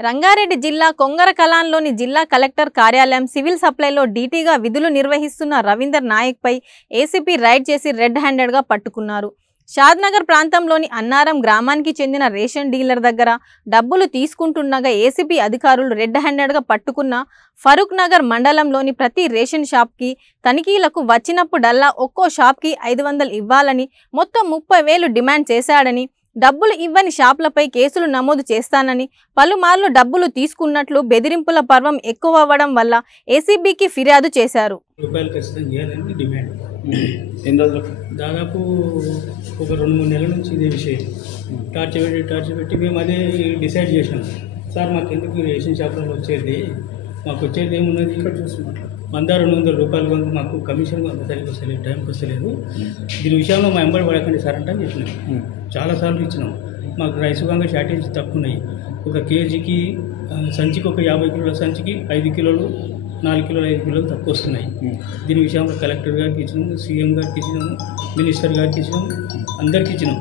రంగారెడ్డి జిల్లా కొంగరకలాన్లోని జిల్లా కలెక్టర్ కార్యాలయం సివిల్ సప్లైలో డీటీగా విధులు నిర్వహిస్తున్న రవీందర్ నాయక్ పై ఏసీపీ రైడ్ చేసి రెడ్ హ్యాండెడ్గా పట్టుకున్నారు. షాద్నగర్ ప్రాంతంలోని అన్నారం గ్రామానికి చెందిన రేషన్ డీలర్ దగ్గర డబ్బులు తీసుకుంటుండగా ఏసీపీ అధికారులు రెడ్ హ్యాండెడ్గా పట్టుకున్న ఫరూక్ నగర్ మండలంలోని ప్రతి రేషన్ షాప్కి తనిఖీలకు వచ్చినప్పుడల్లా ఒక్కో షాప్కి 500 ఇవ్వాలని, మొత్తం 30,000 డిమాండ్ చేశాడని, డబ్బులు ఇవ్వని షాపులపై కేసులు నమోదు చేస్తానని, పలుమార్లు డబ్బులు తీసుకున్నట్లు బెదిరింపుల పర్వం ఎక్కువ అవ్వడం వల్ల ఏసీబీకి ఫిర్యాదు చేశారు. దాదాపు ఒక 2-3 నెలల నుంచి ఇదే విషయం టార్చర్ పెట్టి మేము అదే డిసైడ్ చేసాం. సార్ మాకు ఎందుకు రేషన్ షాపులలో వచ్చేది, మాకు వచ్చేది ఏమున్నది, ఇక్కడ చూస్తున్నట్లు 100-200 రూపాయలు కొంత మాకు కమిషన్ సరిగ్గా వస్తలేదు, టైంకి వస్తలేదు, దీని విషయంలో మా ఎంబడి పడకండి సార్ అంటే చెప్పినాం. చాలాసార్లు ఇచ్చినాం. మాకు రైస్ గంగా షార్టేజ్ తక్కువ ఉన్నాయి. ఒక కేజీకి సంచికి ఒక 50 కిలోల సంచికి 5 కిలోలు 4 కిలోలు 5 కిలోలు తక్కువ వస్తున్నాయి. దీని విషయంలో కలెక్టర్ గారికి ఇచ్చినాము, సీఎం గారికి ఇచ్చినాము, మినిస్టర్ గారికి ఇచ్చినాము, అందరికి ఇచ్చినాం.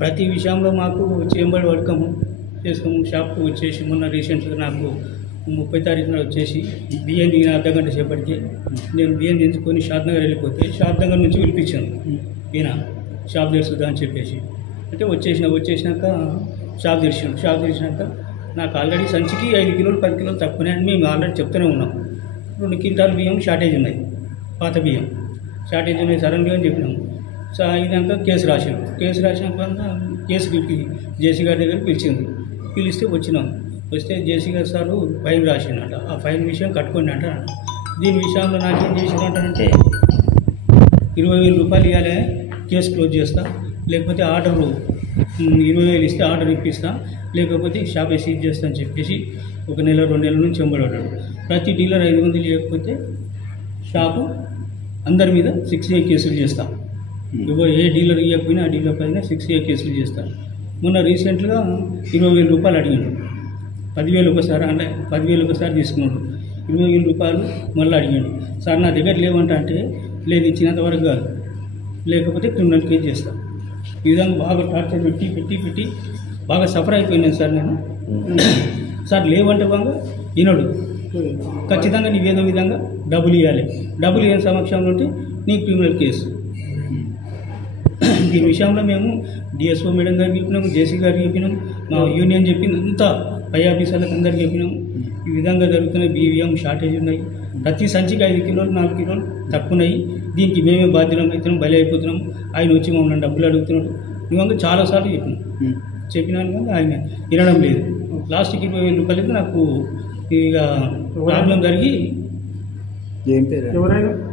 ప్రతి విషయంలో మాకు చేంబడి వర్కము చేసుకోము. షాప్కి వచ్చేసి మొన్న రీసెంట్గా నాకు 30 తారీఖున వచ్చేసి బియ్యం దిగిన అర్ధగంట సేపటికి నేను బియ్యం దించుకొని షాద్నగర్ వెళ్ళిపోతే షాద్నగర్ నుంచి పిలిపించాను. ఈయన షాప్ తెరుస్తుందా అని చెప్పేసి అంటే వచ్చేసినాక షాప్ తెరిచినాక నాకు ఆల్రెడీ సంచికి 5 కిలోలు 10 కిలోలు తక్కువనే అని మేము ఆల్రెడీ చెప్తూనే ఉన్నాం. 2 క్వింటాల బియ్యం షార్టేజ్ ఉన్నాయి, పాత బియ్యం షార్టేజ్ ఉన్నాయి సడన్గా అని చెప్పినాము. సో అయినాక కేసు రాసినాక కేసు జేసీ గారి దగ్గర పిలిస్తే వస్తే జేసీ గారు సారు ఫైన్ రాసిండట. ఆ ఫైన్ విషయం కట్టుకోండి అంట. దీని విషయంలో నాకేం చేసిందంటే 20,000 రూపాయలు ఇవ్వాలి, కేసు క్లోజ్ చేస్తా, లేకపోతే ఆర్డరు 20,000 ఇస్తే ఆర్డర్ ఇప్పిస్తా, లేకపోతే షాప్ సీజ్ చేస్తా అని చెప్పేసి 1 నెల 2 నెలల నుంచి వెంబడాడు. ప్రతి డీలర్ 500 ఇవ్వకపోతే షాపు అందరి మీద 6A కేసులు చేస్తాం. ఏ డీలర్ ఇవ్వకపోయినా ఆ డీలర్ పైన 6A కేసులు చేస్తాం. మొన్న రీసెంట్గా 20,000 రూపాయలు అడిగాడు. 10,000 ఒకసారి అంటే 10,000 ఒకసారి తీసుకున్నాడు. 20,000 రూపాయలు మళ్ళీ అడిగాడు. సార్ నా దగ్గర లేవంటే లేదు, ఇచ్చినంత వరకు కాదు, లేకపోతే క్రిమినల్ కేసు చేస్తాం. ఈ విధంగా బాగా టార్చర్ పెట్టి బాగా సఫర్ అయిపోయినాను సార్ నేను. సార్ లేవంటే బాగా వినడు, ఖచ్చితంగా నీవేదో విధంగా డబ్బులు ఇవ్వాలి, డబ్బులు ఇవ్వని సమక్షంలో ఉంటే నీకు క్రిమినల్ కేసు. దీని విషయంలో మేము డిఎస్ఓ మేడం గారికి చెప్పినాం, జేసీ గారికి చెప్పినాం, మా యూనియన్ చెప్పింది అంతా పై ఆఫీసర్లకు అందరికీ చెప్పినాం. ఈ విధంగా జరుగుతున్నాయి, బియ్యం షార్టేజ్ ఉన్నాయి, ప్రతి సంచికి 5 కిలోలు 4 కిలోలు తక్కువ ఉన్నాయి. దీనికి మేమే బాధ్యతం అవుతున్నాం, బలి అయిపోతున్నాం. ఆయన వచ్చి మమ్మల్ని డబ్బులు అడుగుతున్నాడు. ఇవంగా చాలాసార్లు చెప్పినాను కానీ ఆయన వినడం లేదు. లాస్ట్కి 20,000 రూపాయలకి నాకు ఇక ప్రాబ్లం జరిగి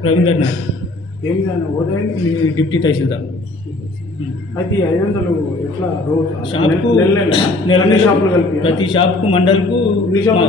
రవీందర్ నాయక్ డిప్యూటీ తహసీల్దార్ అయితే 500 ఎట్లా షాప్కు ప్రతి షాప్కు మండల్కు